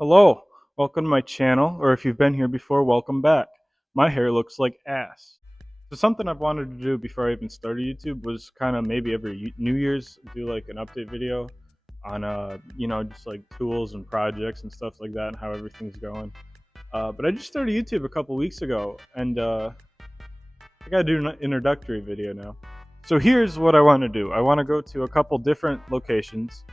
Hello, welcome to my channel, or if you've been here before, welcome back. My hair looks like ass. So something I've wanted to do before I even started YouTube was kind of maybe every New Year's do like an update video on just like tools and projects and stuff like that and how everything's going. But I just started YouTube a couple weeks ago, and I gotta do an introductory video now. So here's what I want to do. I want to go to a couple different locations.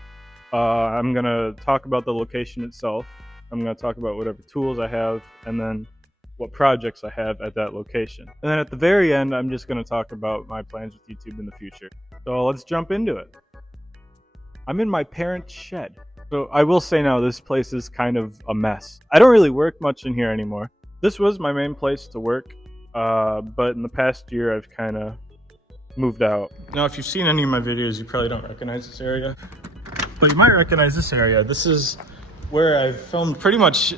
I'm going to talk about the location itself. I'm going to talk about whatever tools I have, and then what projects I have at that location. And then at the very end, I'm just going to talk about my plans with YouTube in the future. So let's jump into it. I'm in my parents' shed. So I will say now, this place is kind of a mess. I don't really work much in here anymore. This was my main place to work, but in the past year, I've kind of moved out. Now, if you've seen any of my videos, you probably don't recognize this area. But you might recognize this area. This is where I've filmed pretty much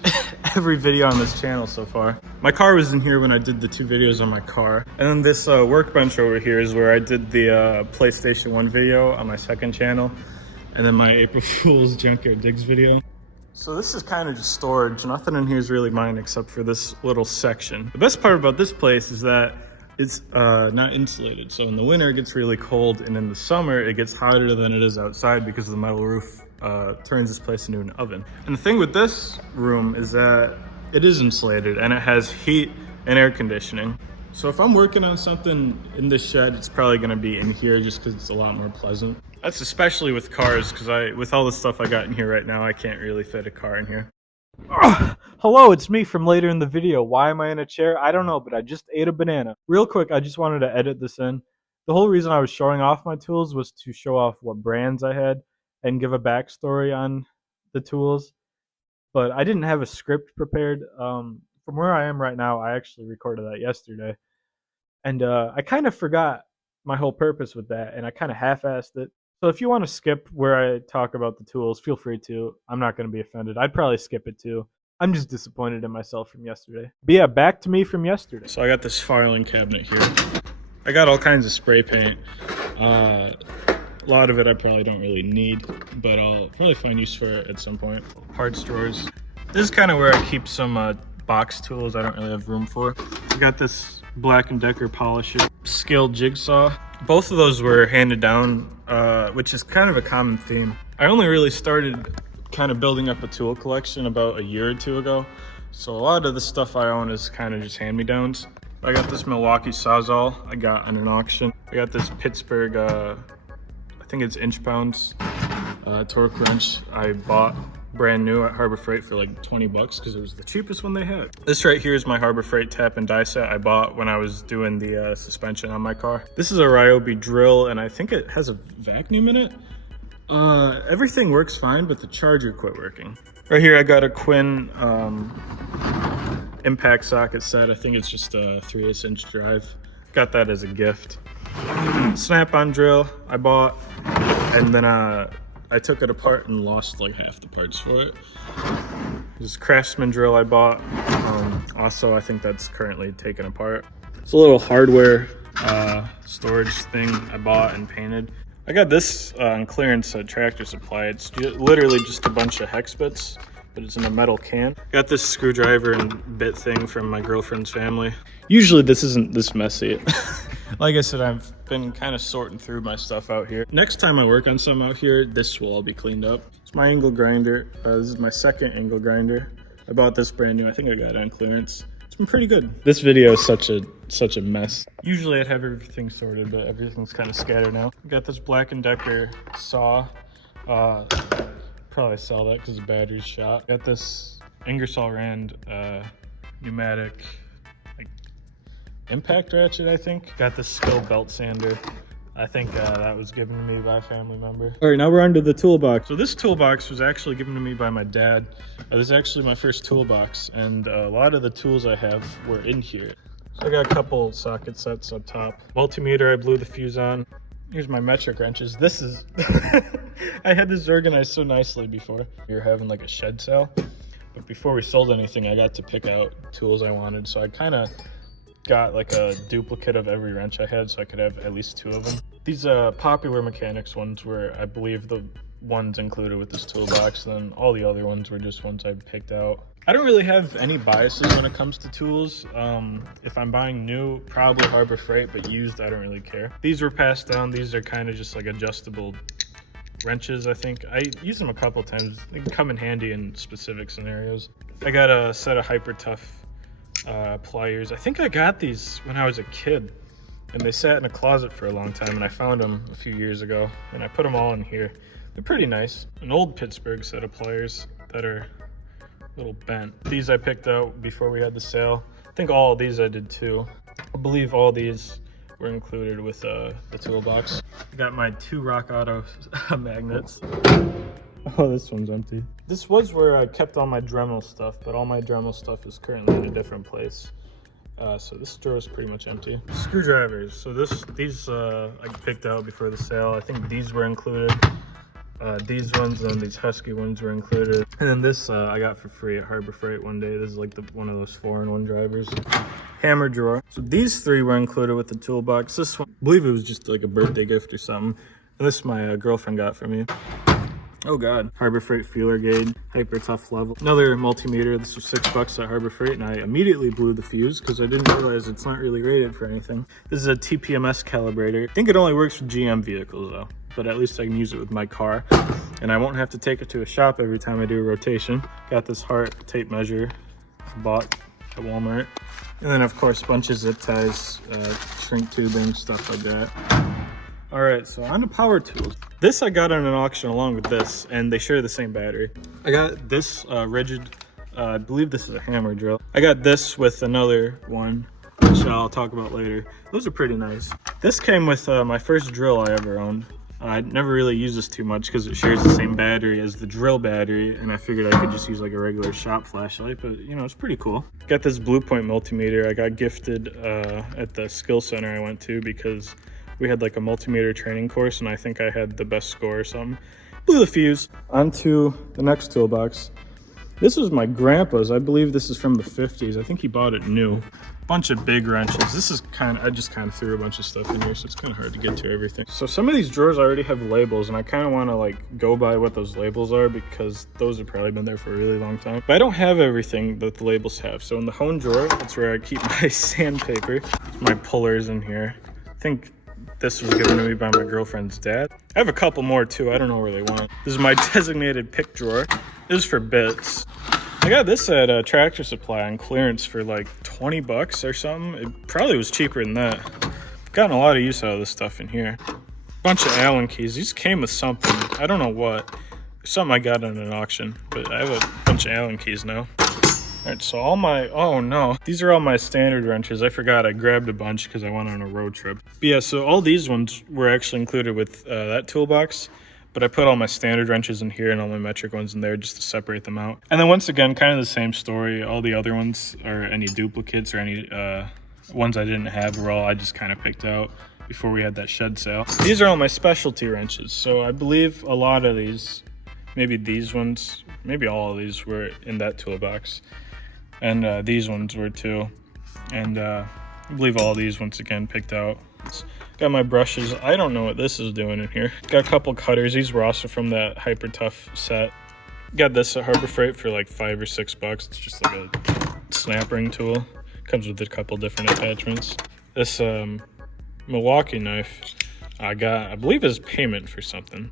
every video on this channel so far. My car was in here when I did the 2 videos on my car. And then this workbench over here is where I did the PlayStation 1 video on my second channel. And then my April Fool's Junkyard Digs video. So this is kind of just storage. Nothing in here is really mine except for this little section. The best part about this place is that it's not insulated, so in the winter it gets really cold, and in the summer it gets hotter than it is outside because the metal roof turns this place into an oven. And the thing with this room is that it is insulated and it has heat and air conditioning. So if I'm working on something in this shed, it's probably going to be in here just because it's a lot more pleasant. That's especially with cars, because with all the stuff I got in here right now, I can't really fit a car in here. Hello, it's me from later in the video. Why am I in a chair? I don't know, but I just ate a banana. Real quick, I just wanted to edit this in. The whole reason I was showing off my tools was to show off what brands I had and give a backstory on the tools. But I didn't have a script prepared. From where I am right now, I actually recorded that yesterday. And I kind of forgot my whole purpose with that, and I kind of half-assed it. So if you want to skip where I talk about the tools, feel free to. I'm not going to be offended. I'd probably skip it too. I'm just disappointed in myself from yesterday. But yeah, back to me from yesterday. So I got this filing cabinet here. I got all kinds of spray paint. A lot of it I probably don't really need, but I'll probably find use for it at some point. Parts drawers. This is kind of where I keep some box tools I don't really have room for. I got this Black & Decker polisher, scaled jigsaw. Both of those were handed down, which is kind of a common theme. I only really started kind of building up a tool collection about a year or 2 ago. So a lot of the stuff I own is kind of just hand-me-downs. I got this Milwaukee Sawzall I got on an auction. I got this Pittsburgh, I think it's inch-pounds, torque wrench I bought brand new at Harbor Freight for like 20 bucks because it was the cheapest one they had. This right here is my Harbor Freight tap and die set I bought when I was doing the suspension on my car. This is a Ryobi drill, and I think it has a vacuum in it. Everything works fine, but the charger quit working. Right here I got a Quinn impact socket set. I think it's just a 3/8 inch drive. Got that as a gift. Snap-on drill I bought, and then I took it apart and lost like half the parts for it. This Craftsman drill I bought. Also, I think that's currently taken apart. It's a little hardware storage thing I bought and painted. I got this on clearance at Tractor Supply. It's literally just a bunch of hex bits, but it's in a metal can. Got this screwdriver and bit thing from my girlfriend's family. Usually this isn't this messy. Like I said, I've been kind of sorting through my stuff out here. Next time I work on something out here, this will all be cleaned up. It's my angle grinder. This is my second angle grinder. I bought this brand new. I think I got it on clearance. It's been pretty good. This video is such a mess. Usually I'd have everything sorted, but everything's kind of scattered now. Got this Black & Decker saw. Probably sell that because the battery's shot. Got this Ingersoll Rand pneumatic impact ratchet, I think. Got this Skill belt sander. I think that was given to me by a family member. All right, now we're onto the toolbox. So this toolbox was actually given to me by my dad. This is actually my first toolbox, and a lot of the tools I have were in here. So I got a couple socket sets up top. Multimeter I blew the fuse on. Here's my metric wrenches. This is, I had this organized so nicely before. We were having like a shed sale, but before we sold anything, I got to pick out tools I wanted. So I kind of got like a duplicate of every wrench I had so I could have at least 2 of them. These Popular Mechanics ones were, I believe, the ones included with this toolbox. Then all the other ones were just ones I picked out. I don't really have any biases when it comes to tools. If I'm buying new, probably Harbor Freight, but used, I don't really care. These were passed down. These are kind of just like adjustable wrenches, I think. I use them a couple times. They can come in handy in specific scenarios. I got a set of Hyper Tough pliers. I think I got these when I was a kid, and they sat in a closet for a long time, and I found them a few years ago, and I put them all in here. They're pretty nice. An old Pittsburgh set of pliers that are a little bent. These I picked out before we had the sale. I think all of these I did too. I believe all these were included with the toolbox. I got my 2 Rock Auto magnets. Oh, this one's empty. This was where I kept all my Dremel stuff, but all my Dremel stuff is currently in a different place. So this drawer is pretty much empty. Screwdrivers. So these I picked out before the sale. I think these were included. These ones and these Husky ones were included. And then this I got for free at Harbor Freight one day. This is like one of those 4-in-1 drivers. Hammer drawer. So these 3 were included with the toolbox. This one, I believe it was just like a birthday gift or something. And this my girlfriend got for me. Oh God. Harbor Freight feeler gauge, Hyper Tough level. Another multimeter. This was $6 at Harbor Freight, and I immediately blew the fuse because I didn't realize it's not really rated for anything. This is a TPMS calibrator. I think it only works with GM vehicles though, but at least I can use it with my car, and I won't have to take it to a shop every time I do a rotation. Got this heart tape measure bought at Walmart, and then of course a bunch of zip ties, shrink tubing, stuff like that. All right, so on to power tools. This I got on an auction along with this, and they share the same battery. I got this rigid, I believe this is a hammer drill. I got this with another one, which I'll talk about later. Those are pretty nice. This came with my first drill I ever owned. I never really use this too much because it shares the same battery as the drill battery, and I figured I could just use like a regular shop flashlight, but you know, it's pretty cool. Got this Blue Point multimeter I got gifted at the skill center I went to because we had like a multimeter training course, and I think I had the best score or something. Blew the fuse. Onto the next toolbox. This was my grandpa's. I believe this is from the 50s. I think he bought it new. Bunch of big wrenches. This is I just kind of threw a bunch of stuff in here, so it's kind of hard to get to everything. So some of these drawers already have labels, and I kind of want to like go by what those labels are because those have probably been there for a really long time. But I don't have everything that the labels have. So in the hone drawer, that's where I keep my sandpaper. My pullers in here. I think this was given to me by my girlfriend's dad. I have a couple more too. I don't know where they went. This is my designated pick drawer. This is for bits. I got this at a Tractor Supply on clearance for like 20 bucks or something. It probably was cheaper than that. Gotten a lot of use out of this stuff in here. Bunch of Allen keys. These came with something. I don't know what. Something I got in an auction, but I have a bunch of Allen keys now. All right, so oh no, these are all my standard wrenches. I forgot I grabbed a bunch because I went on a road trip. But yeah, so all these ones were actually included with that toolbox, but I put all my standard wrenches in here and all my metric ones in there just to separate them out. And then once again, kind of the same story. All the other ones, or any duplicates or any ones I didn't have, were all I just kind of picked out before we had that shed sale. These are all my specialty wrenches. So I believe a lot of these, maybe these ones, maybe all of these were in that toolbox. And these ones were too. And I believe all these, once again, picked out. Got my brushes. I don't know what this is doing in here. Got a couple cutters. These were also from that Hyper Tough set. Got this at Harbor Freight for like $5 or $6. It's just like a snap ring tool. Comes with a couple different attachments. This Milwaukee knife I got, I believe, is payment for something.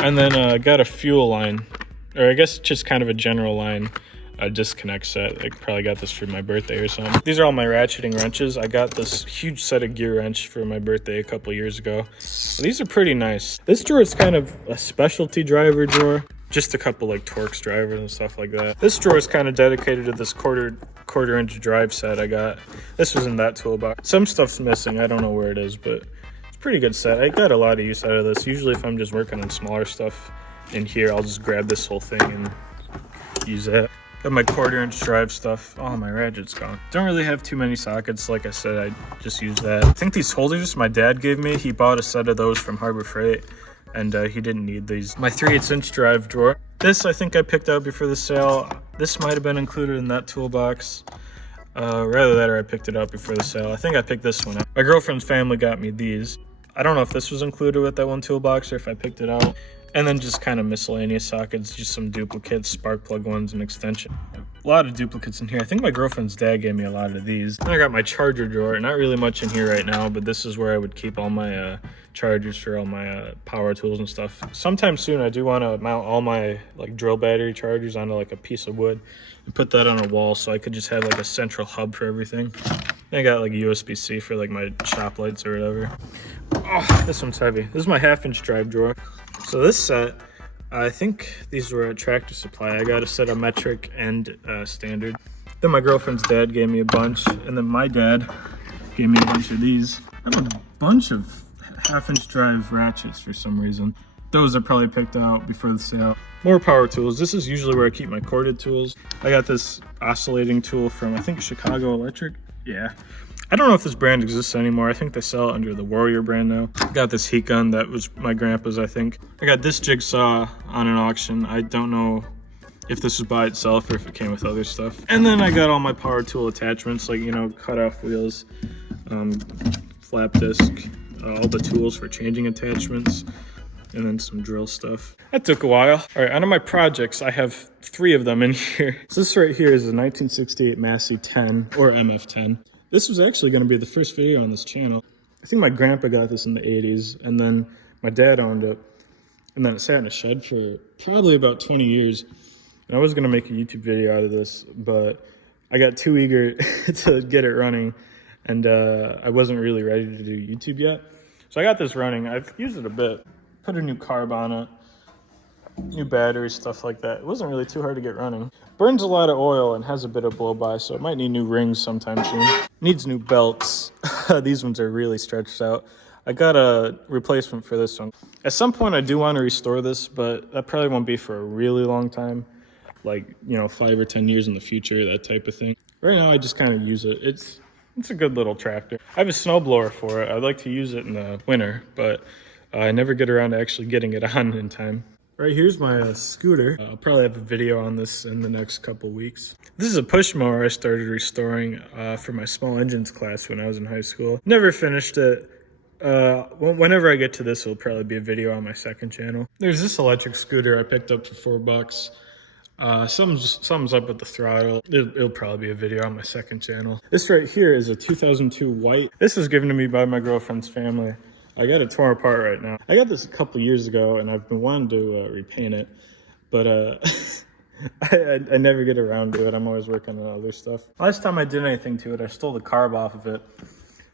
And then I got a fuel line, or I guess just kind of a general line. A disconnect set. I probably got this for my birthday or something. These are all my ratcheting wrenches. I got this huge set of gear wrench for my birthday a couple years ago. These are pretty nice. This drawer is kind of a specialty driver drawer. Just a couple like Torx drivers and stuff like that. This drawer is kind of dedicated to this quarter inch drive set I got. This was in that toolbox. Some stuff's missing. I don't know where it is, but it's a pretty good set. I got a lot of use out of this. Usually if I'm just working on smaller stuff in here, I'll just grab this whole thing and use it. Got my quarter-inch drive stuff. Oh, my ratchet's gone. Don't really have too many sockets. Like I said, I just use that. I think these holders my dad gave me, he bought a set of those from Harbor Freight, and he didn't need these. My 3/8" drive drawer. This I think I picked out before the sale. This might have been included in that toolbox. Rather that, or I picked it out before the sale. I think I picked this one up. My girlfriend's family got me these. I don't know if this was included with that one toolbox or if I picked it out. And then just kind of miscellaneous sockets, just some duplicates, spark plug ones, and extension. A lot of duplicates in here. I think my girlfriend's dad gave me a lot of these. Then I got my charger drawer. Not really much in here right now, but this is where I would keep all my chargers for all my power tools and stuff. Sometime soon, I do want to mount all my like drill battery chargers onto like a piece of wood and put that on a wall so I could just have like a central hub for everything. Then I got like USB-C for like my shop lights or whatever. Oh, this one's heavy. This is my 1/2-inch drive drawer. So this set, I think these were at Tractor Supply. I got a set of metric and standard. Then my girlfriend's dad gave me a bunch, and then my dad gave me a bunch of these. I have a bunch of 1/2-inch drive ratchets for some reason. Those I probably picked out before the sale. More power tools. This is usually where I keep my corded tools. I got this oscillating tool from, I think, Chicago Electric. Yeah. I don't know if this brand exists anymore. I think they sell it under the Warrior brand now. I got this heat gun that was my grandpa's, I think. I got this jigsaw on an auction. I don't know if this was by itself or if it came with other stuff. And then I got all my power tool attachments, like, you know, cutoff wheels, flap disc, all the tools for changing attachments, and then some drill stuff. That took a while. All right, onto my projects. I have 3 of them in here. So this right here is a 1968 Massey 10 or MF10. This was actually going to be the first video on this channel. I think my grandpa got this in the 80s, and then my dad owned it. And then it sat in a shed for probably about 20 years. And I was going to make a YouTube video out of this, but I got too eager to get it running, and I wasn't really ready to do YouTube yet. So I got this running. I've used it a bit. Put a new carb on it, new battery, stuff like that. It wasn't really too hard to get running. Burns a lot of oil and has a bit of blow by, so it might need new rings sometime soon. Needs new belts. These ones are really stretched out. I got a replacement for this one. At some point I do want to restore this, but that probably won't be for a really long time. Like, you know, 5 or 10 years in the future, that type of thing. Right now I just kind of use it. It's a good little tractor. I have a snowblower for it. I'd like to use it in the winter, but I never get around to actually getting it on in time. Right here's my scooter. I'll probably have a video on this in the next couple weeks. This is a push mower I started restoring for my small engines class when I was in high school. Never finished it. Whenever I get to this, it'll probably be a video on my second channel. There's this electric scooter I picked up for $4. Something's up with the throttle. It'll probably be a video on my second channel. This right here is a 2002 white. This was given to me by my girlfriend's family. I got it torn apart right now. I got this a couple years ago, and I've been wanting to repaint it, but I never get around to it. I'm always working on other stuff. Last time I did anything to it, I stole the carb off of it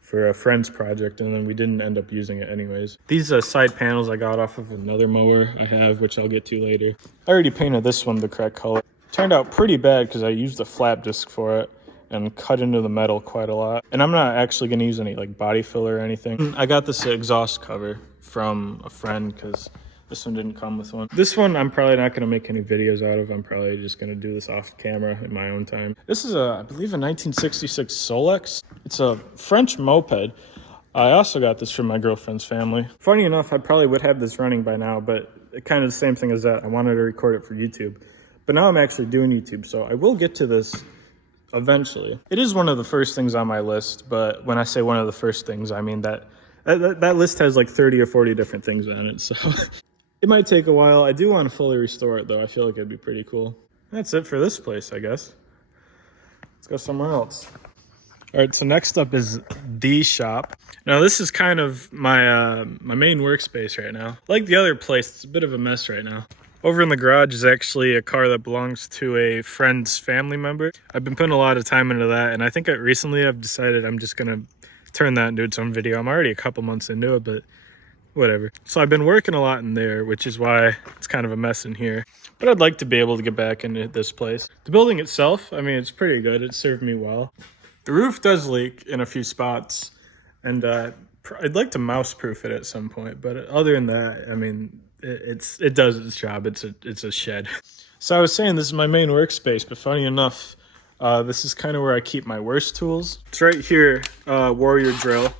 for a friend's project, and then we didn't end up using it anyways. These side panels I got off of another mower I have, which I'll get to later. I already painted this one the correct color. Turned out pretty bad because I used a flap disc for it and cut into the metal quite a lot. And I'm not actually gonna use any like body filler or anything. I got this exhaust cover from a friend because this one didn't come with one. This one I'm probably not gonna make any videos out of. I'm probably just gonna do this off camera in my own time. This is I believe a 1966 Solex. It's a French moped. I also got this from my girlfriend's family. Funny enough, I probably would have this running by now, but kind of the same thing as that. I wanted to record it for YouTube. But now I'm actually doing YouTube, so I will get to this eventually. It is one of the first things on my list, but when I say one of the first things, I mean that list has like 30 or 40 different things on it, so it might take a while. I do want to fully restore it though. I feel like it'd be pretty cool. That's it for this place, I guess. Let's go somewhere else. All right, so next up is the shop. Now this is kind of my my main workspace right now. Like the other place, it's a bit of a mess right now. Over in the garage is actually a car that belongs to a friend's family member. I've been putting a lot of time into that, and I think recently I've decided I'm just gonna turn that into its own video. I'm already a couple months into it, but whatever. So I've been working a lot in there, which is why it's kind of a mess in here. But I'd like to be able to get back into this place. The building itself, I mean, it's pretty good. It served me well. The roof does leak in a few spots, and I'd like to mouse-proof it at some point, but other than that, I mean, it does its job. It's a shed. So I was saying this is my main workspace, but funny enough, this is kind of where I keep my worst tools. It's right here, Warrior drill.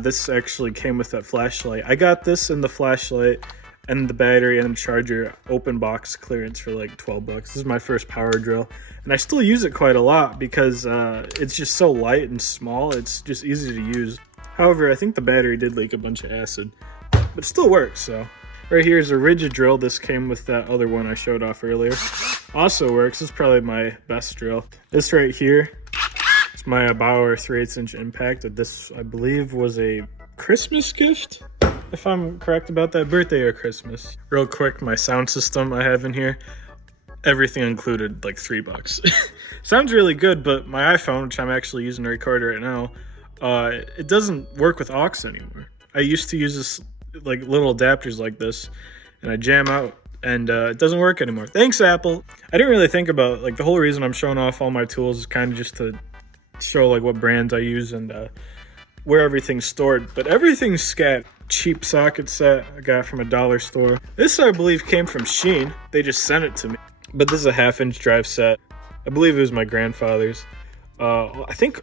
This actually came with that flashlight. I got this and the flashlight and the battery and the charger open box clearance for like 12 bucks. This is my first power drill, and I still use it quite a lot because it's just so light and small. It's just easy to use. However, I think the battery did leak a bunch of acid, but it still works, so. Right here is a rigid drill. This came with that other one I showed off earlier. Also works. This is probably my best drill. This right here is my Bauer 3/8" impact. This, I believe, was a Christmas gift, if I'm correct about that, birthday or Christmas. Real quick, my sound system I have in here, everything included, like $3. Sounds really good, but my iPhone, which I'm actually using to record right now, it doesn't work with aux anymore. I used to use this like little adapters like this, and I jam out, and it doesn't work anymore. Thanks, Apple. I didn't really think about, like, the whole reason I'm showing off all my tools is kind of just to show like what brands I use and where everything's stored. But everything's scat. Cheap socket set I got from a dollar store. This, I believe, came from Shein. They just sent it to me. But this is a 1/2" drive set. I believe it was my grandfather's. I think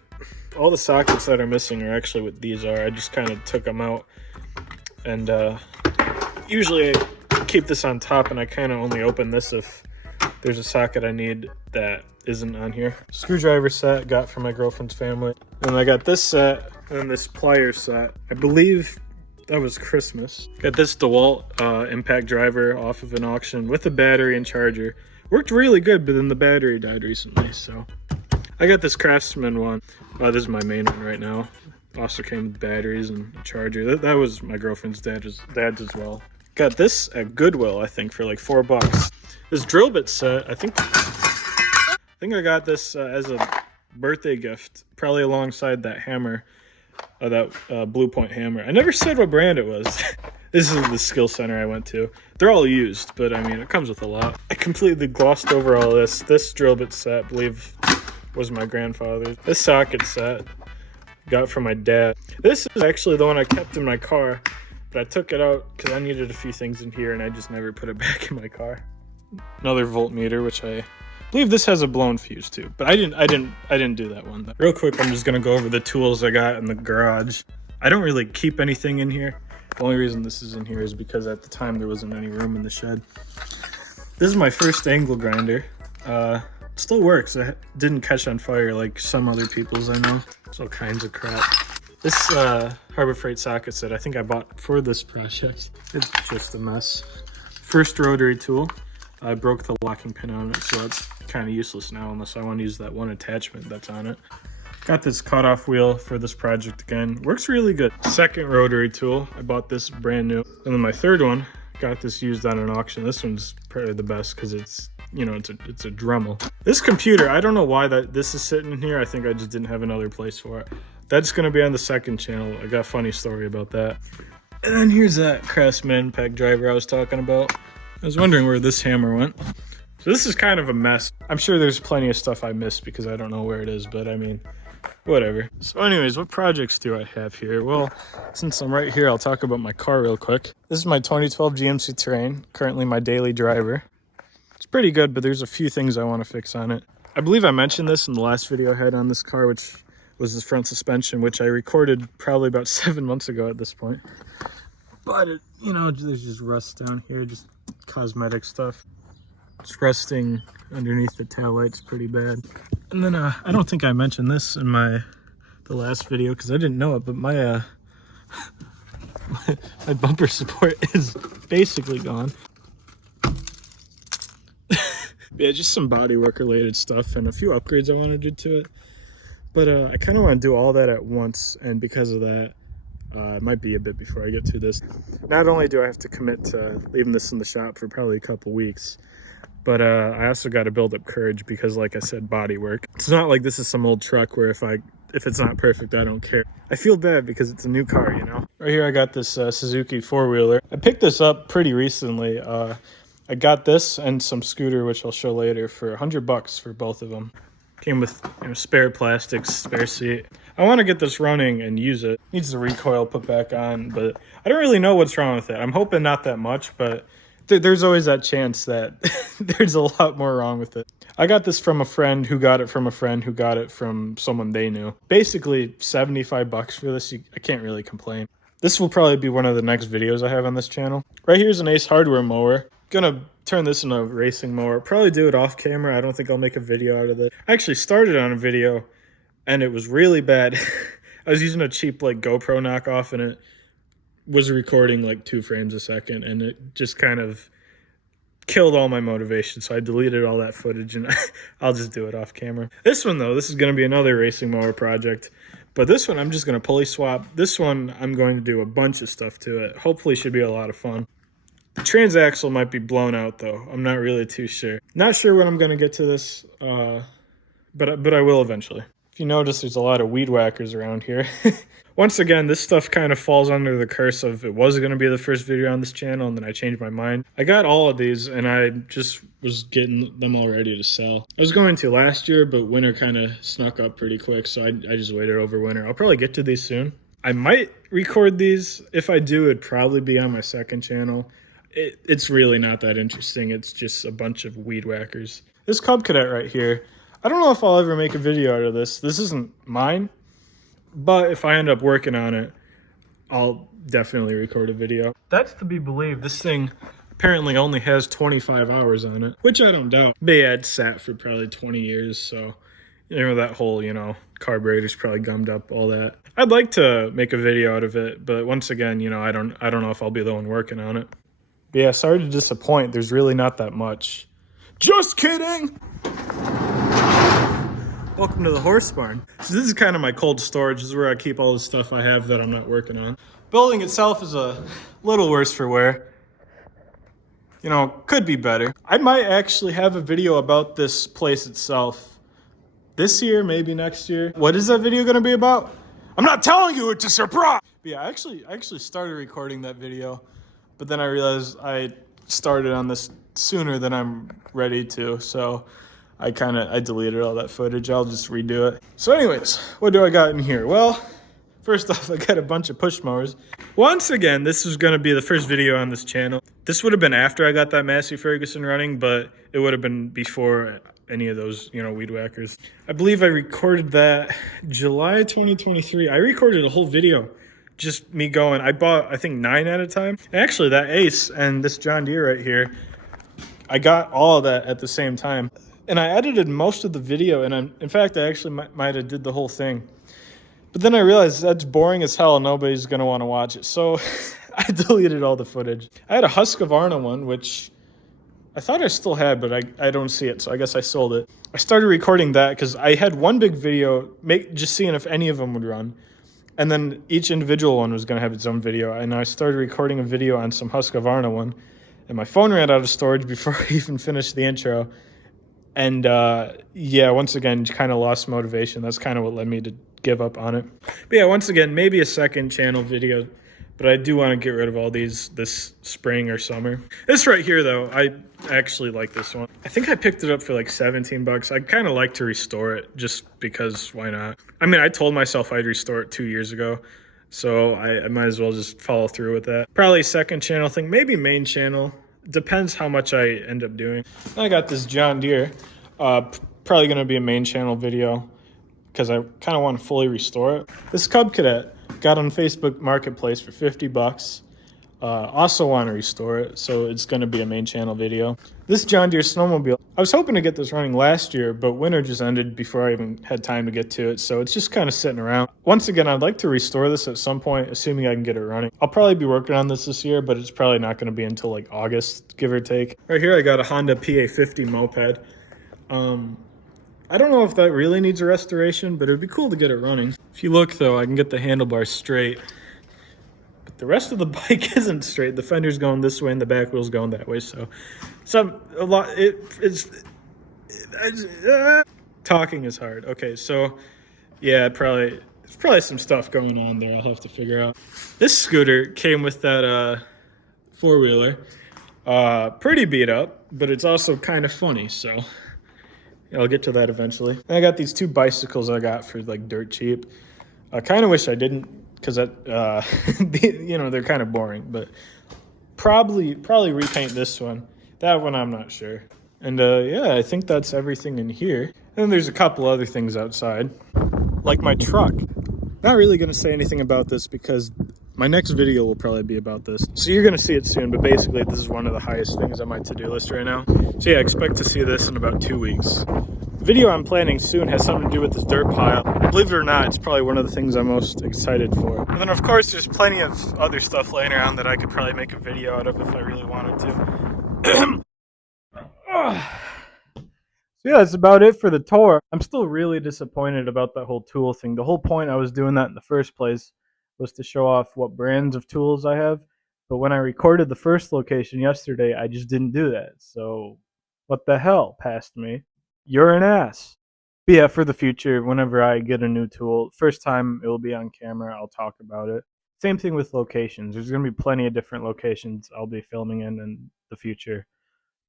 all the sockets that are missing are actually what these are. I just kind of took them out. And usually I keep this on top, and I kind of only open this if there's a socket I need that isn't on here. Screwdriver set got from my girlfriend's family. And I got this set and this plier set. I believe that was Christmas. Got this DeWalt impact driver off of an auction with a battery and charger. Worked really good, but then the battery died recently, so. I got this Craftsman one. This is my main one right now. Also came with batteries and a charger. That was my girlfriend's dad's as well. Got this at Goodwill, I think, for like $4. This drill bit set, I think I got this as a birthday gift, probably alongside that hammer, that Blue Point hammer. I never said what brand it was. This is the skill center I went to. They're all used, but I mean, it comes with a lot. I completely glossed over all this. This drill bit set, I believe, was my grandfather's. This socket set got from my dad. This is actually the one I kept in my car, but I took it out because I needed a few things in here, and I just never put it back in my car. Another voltmeter, which I believe this has a blown fuse too, but I didn't do that one. Real quick, I'm just gonna go over the tools I got in the garage. I don't really keep anything in here. The only reason this is in here is because at the time there wasn't any room in the shed. This is my first angle grinder. Still works. It didn't catch on fire like some other people's I know. It's all kinds of crap. This Harbor Freight socket set I think I bought for this project. It's just a mess. First rotary tool. I broke the locking pin on it, so it's kind of useless now unless I want to use that one attachment that's on it. Got this cutoff wheel for this project again. Works really good. Second rotary tool. I bought this brand new. And then my third one, got this used on an auction. This one's probably the best because it's, you know, it's a Dremel. This computer, I don't know why this is sitting in here. I think I just didn't have another place for it. That's going to be on the second channel. I got a funny story about that. And then here's that Craftsman impact driver I was talking about. I was wondering where this hammer went. So this is kind of a mess. I'm sure there's plenty of stuff I missed because I don't know where it is, but I mean, whatever. So anyways, what projects do I have here? Well, since I'm right here, I'll talk about my car real quick. This is my 2012 GMC Terrain, currently my daily driver. It's pretty good, but there's a few things I want to fix on it. I believe I mentioned this in the last video I had on this car, which was this front suspension, which I recorded probably about 7 months ago at this point. But, you know, there's just rust down here, just cosmetic stuff. It's rusting underneath the taillights pretty bad. And then I don't think I mentioned this in the last video because I didn't know it, but my my bumper support is basically gone. Yeah, just some bodywork related stuff and a few upgrades I want to do to it. But I kind of want to do all that at once, and because of that, it might be a bit before I get to this. Not only do I have to commit to leaving this in the shop for probably a couple weeks, but I also got to build up courage because, like I said, body work. It's not like this is some old truck where if it's not perfect, I don't care. I feel bad because it's a new car, you know? Right here, I got this Suzuki four-wheeler. I picked this up pretty recently. I got this and some scooter, which I'll show later, for $100 for both of them. Came with, you know, spare plastics, spare seat. I want to get this running and use it. Needs the recoil put back on, but I don't really know what's wrong with it. I'm hoping not that much, but there's always that chance that there's a lot more wrong with it. I got this from a friend who got it from a friend who got it from someone they knew. Basically, $75 for this. I can't really complain. This will probably be one of the next videos I have on this channel. Right here's an Ace Hardware mower. Gonna turn this into a racing mower. Probably do it off camera. I don't think I'll make a video out of it. I actually started on a video and it was really bad. I was using a cheap like GoPro knockoff and it was recording like 2 frames a second, and it just kind of killed all my motivation, so I deleted all that footage, and I'll just do it off camera. This one, though, this is going to be another racing mower project, but this one I'm just going to pulley swap. This one I'm going to do a bunch of stuff to it. Hopefully should be a lot of fun. The transaxle might be blown out, though. I'm not really too sure. Not sure when I'm going to get to this, but I will eventually. If you notice, there's a lot of weed whackers around here. Once again, this stuff kind of falls under the curse of it was going to be the first video on this channel, and then I changed my mind. I got all of these, and I just was getting them all ready to sell. I was going to last year, but winter kind of snuck up pretty quick, so I just waited over winter. I'll probably get to these soon. I might record these. If I do, it'd probably be on my second channel. It's really not that interesting. It's just a bunch of weed whackers. This Cub Cadet right here, I don't know if I'll ever make a video out of this. This isn't mine, but if I end up working on it, I'll definitely record a video. That's to be believed. This thing apparently only has 25 hours on it, which I don't doubt. But yeah, it sat for probably 20 years, so that whole, carburetor's probably gummed up, all that. I'd like to make a video out of it, but once again, I don't know if I'll be the one working on it. But yeah, sorry to disappoint. There's really not that much. Just kidding! Welcome to the horse barn. So this is kind of my cold storage. This is where I keep all the stuff I have that I'm not working on. Building itself is a little worse for wear. Could be better. I might actually have a video about this place itself. This year, maybe next year. What is that video gonna be about? I'm not telling you, it's a surprise! But yeah, I actually started recording that video, but then I realized I started on this sooner than I'm ready to, so I deleted all that footage. I'll just redo it. So anyways, what do I got in here? Well, first off, I got a bunch of push mowers. Once again, this is gonna be the first video on this channel. This would have been after I got that Massey Ferguson running, but it would have been before any of those, weed whackers. I believe I recorded that July 2023. I recorded a whole video, just me going. I bought, I think, 9 at a time. And actually, that Ace and this John Deere right here, I got all of that at the same time. And I edited most of the video, and in fact, I actually might have did the whole thing. But then I realized that's boring as hell and nobody's going to want to watch it. So I deleted all the footage. I had a Husqvarna one, which I thought I still had, but I don't see it, so I guess I sold it. I started recording that because I had one big video, just seeing if any of them would run. And then each individual one was going to have its own video. And I started recording a video on some Husqvarna one. And my phone ran out of storage before I even finished the intro. And yeah, once again, kind of lost motivation. That's kind of what led me to give up on it. But yeah, once again, maybe a second channel video, but I do want to get rid of all these this spring or summer. This right here, though, I actually like this one. I think I picked it up for like 17 bucks. I kind of like to restore it just because why not? I mean, I told myself I'd restore it 2 years ago, so I might as well just follow through with that. Probably second channel thing, maybe main channel. Depends how much I end up doing. I got this John Deere. Probably going to be a main channel video because I kind of want to fully restore it. This Cub Cadet got on Facebook Marketplace for 50 bucks. Also want to restore it, so it's going to be a main channel video. This John Deere snowmobile, I was hoping to get this running last year, but winter just ended before I even had time to get to it, so it's just kind of sitting around. Once again, I'd like to restore this at some point, assuming I can get it running. I'll probably be working on this year, but it's probably not going to be until like August, give or take. Right here, I got a Honda PA50 moped. I don't know if that really needs a restoration, but it would be cool to get it running. If you look, though, I can get the handlebars straight. But the rest of the bike isn't straight. The fender's going this way and the back wheel's going that way. So talking is hard. Okay, so yeah, there's probably some stuff going on there I'll have to figure out. This scooter came with that four-wheeler. Pretty beat up, but it's also kind of funny, so I'll get to that eventually. And I got these 2 bicycles I got for like dirt cheap. I kind of wish I didn't, because that they're kind of boring, but probably repaint this one. That one I'm not sure. And yeah, I think that's everything in here. And then there's a couple other things outside, like my truck. Not really going to say anything about this because my next video will probably be about this. So you're going to see it soon, but basically this is one of the highest things on my to-do list right now. So yeah, expect to see this in about 2 weeks. video I'm planning soon has something to do with this dirt pile. Believe it or not, it's probably one of the things I'm most excited for. And then of course there's plenty of other stuff laying around that I could probably make a video out of if I really wanted to. So yeah, that's about it for the tour. I'm still really disappointed about that whole tool thing. The whole point I was doing that in the first place was to show off what brands of tools I have. But when I recorded the first location yesterday, I just didn't do that. So what the hell, past me? You're an ass. But yeah, for the future, whenever I get a new tool, first time it will be on camera, I'll talk about it. Same thing with locations. There's going to be plenty of different locations I'll be filming in the future.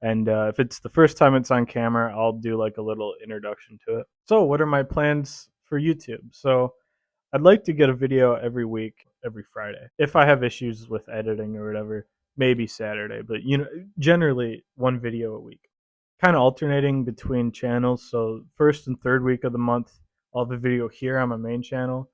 And if it's the first time it's on camera, I'll do like a little introduction to it. So, what are my plans for YouTube? So, I'd like to get a video every week, every Friday. If I have issues with editing or whatever, maybe Saturday, but generally one video a week. Kind of alternating between channels. So, first and third week of the month, I'll have a video here on my main channel.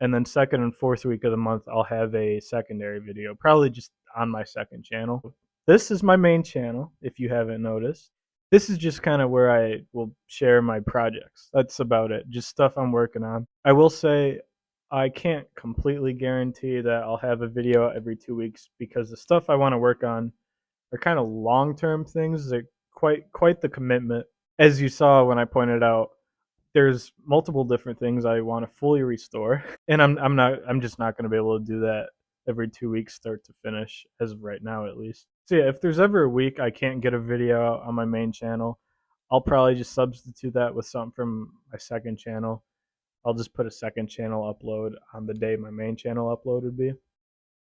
And then second and fourth week of the month, I'll have a secondary video, probably just on my second channel. This is my main channel, if you haven't noticed. This is just kind of where I will share my projects. That's about it. Just stuff I'm working on. I will say I can't completely guarantee that I'll have a video every 2 weeks because the stuff I want to work on are kind of long-term things. They're quite the commitment. As you saw when I pointed out, there's multiple different things I want to fully restore, and I'm just not going to be able to do that every 2 weeks, start to finish, as of right now at least. So yeah, if there's ever a week I can't get a video out on my main channel, I'll probably just substitute that with something from my second channel. I'll just put a second channel upload on the day my main channel upload would be.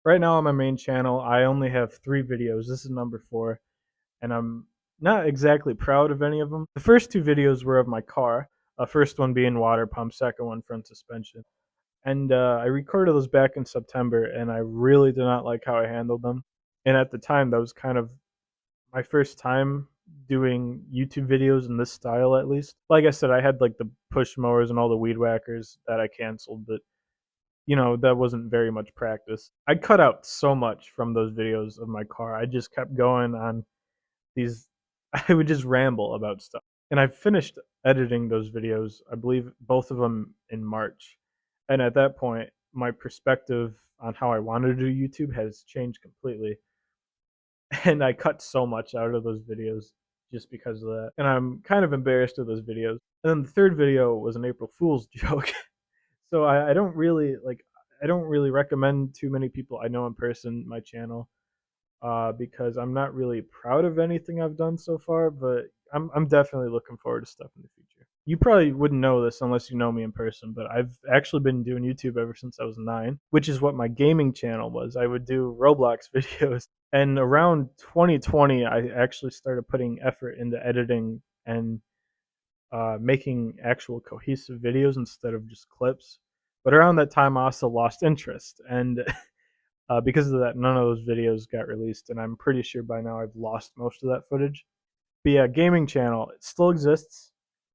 Right now on my main channel, I only have 3 videos. This is number 4, and I'm not exactly proud of any of them. The first 2 videos were of my car, first one being water pump, second one front suspension. And I recorded those back in September, and I really did not like how I handled them. And at the time, that was kind of my first time doing YouTube videos in this style, at least. Like I said, I had like the push mowers and all the weed whackers that I canceled, but that wasn't very much practice. I cut out so much from those videos of my car. I just kept going on these I would just ramble about stuff. And I finished editing those videos, I believe both of them in March. And at that point, my perspective on how I wanted to do YouTube has changed completely. And I cut so much out of those videos just because of that. And I'm kind of embarrassed of those videos. And then the third video was an April Fool's joke. So I don't really recommend too many people I know in person my channel because I'm not really proud of anything I've done so far, but I'm definitely looking forward to stuff in the future. You probably wouldn't know this unless you know me in person, but I've actually been doing YouTube ever since I was 9, which is what my gaming channel was. I would do Roblox videos. And around 2020, I actually started putting effort into editing and making actual cohesive videos instead of just clips. But around that time, I also lost interest. And because of that, none of those videos got released, and I'm pretty sure by now I've lost most of that footage. But yeah, gaming channel, it still exists.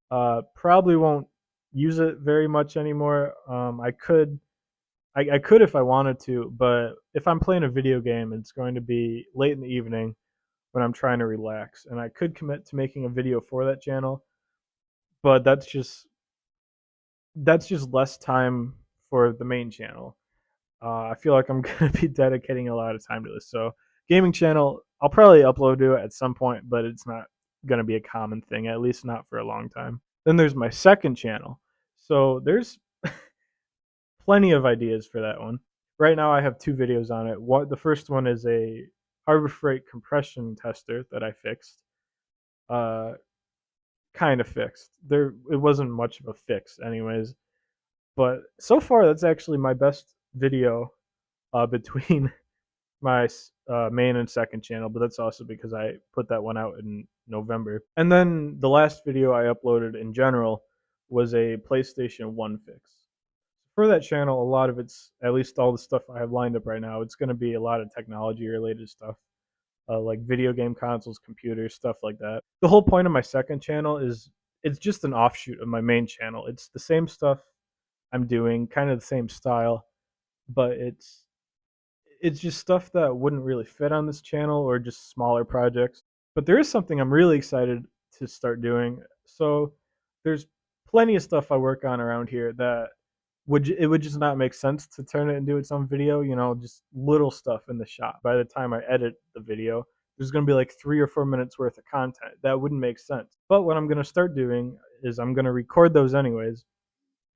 Probably won't use it very much anymore. I could if I wanted to, but if I'm playing a video game, it's going to be late in the evening when I'm trying to relax, and I could commit to making a video for that channel, but that's just less time for the main channel. I feel like I'm going to be dedicating a lot of time to this. So, gaming channel, I'll probably upload to it at some point, but it's not going to be a common thing, at least not for a long time. Then there's my second channel. So, there's plenty of ideas for that one. Right now, I have 2 videos on it. The first one is a Harbor Freight compression tester that I fixed. Uh, kind of fixed. It wasn't much of a fix, anyways. But so far, that's actually my best video between my main and second channel, but that's also because I put that one out in November. And then the last video I uploaded in general was a PlayStation 1 fix. For that channel, a lot of it's, at least all the stuff I have lined up right now, it's going to be a lot of technology related stuff, like video game consoles, computers, stuff like that. The whole point of my second channel is it's just an offshoot of my main channel. It's the same stuff I'm doing, kind of the same style, but it's just stuff that wouldn't really fit on this channel or just smaller projects. But there is something I'm really excited to start doing. So there's plenty of stuff I work on around here that it would just not make sense to turn it into its own video. You know, just little stuff in the shop. By the time I edit the video, there's going to be like 3 or 4 minutes worth of content that wouldn't make sense. But what I'm going to start doing is I'm going to record those anyways,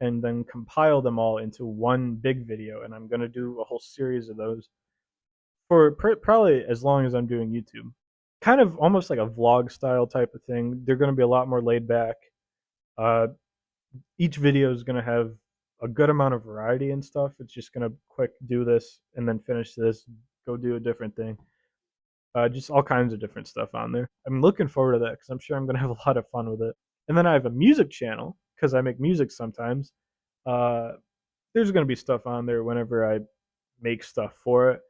and then compile them all into one big video, and I'm going to do a whole series of those for probably as long as I'm doing YouTube. Kind of almost like a vlog style type of thing. They're going to be a lot more laid back. Uh, each video is going to have a good amount of variety and stuff. It's just going to quick do this and then finish this, go do a different thing. Just all kinds of different stuff on there. I'm looking forward to that because I'm sure I'm going to have a lot of fun with it. And then I have a music channel because I make music sometimes. Uh, there's going to be stuff on there whenever I make stuff for it.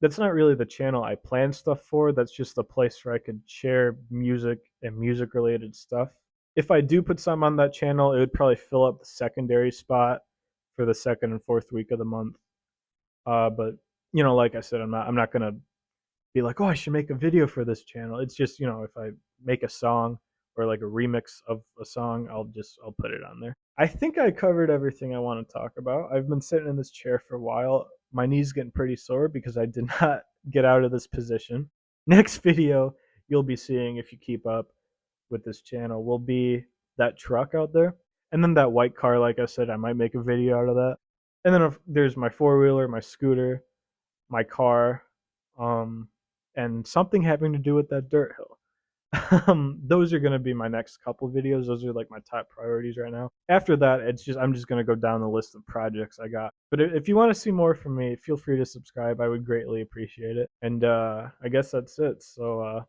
That's not really the channel I plan stuff for. That's just a place where I could share music and music related stuff. If I do put some on that channel, it would probably fill up the secondary spot for the second and fourth week of the month. But you know, like I said, I'm not gonna be like, oh, I should make a video for this channel. It's just, you know, if I make a song or like a remix of a song, I'll put it on there. I think I covered everything I want to talk about. I've been sitting in this chair for a while. My knee's getting pretty sore because I did not get out of this position. Next video you'll be seeing, if you keep up with this channel, will be that truck out there. And then that white car, like I said, I might make a video out of that. And then there's my four-wheeler, my scooter, my car, um, and something having to do with that dirt hill. Those are going to be my next couple videos. Those are like my top priorities right now. After that, I'm just going to go down the list of projects I got. But if you want to see more from me, feel free to subscribe. I would greatly appreciate it. And I guess that's it. So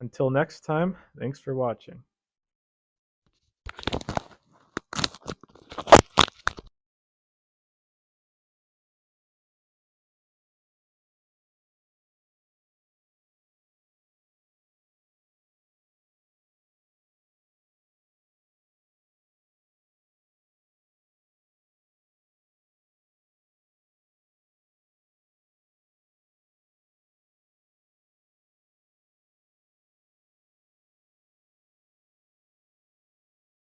until next time, thanks for watching.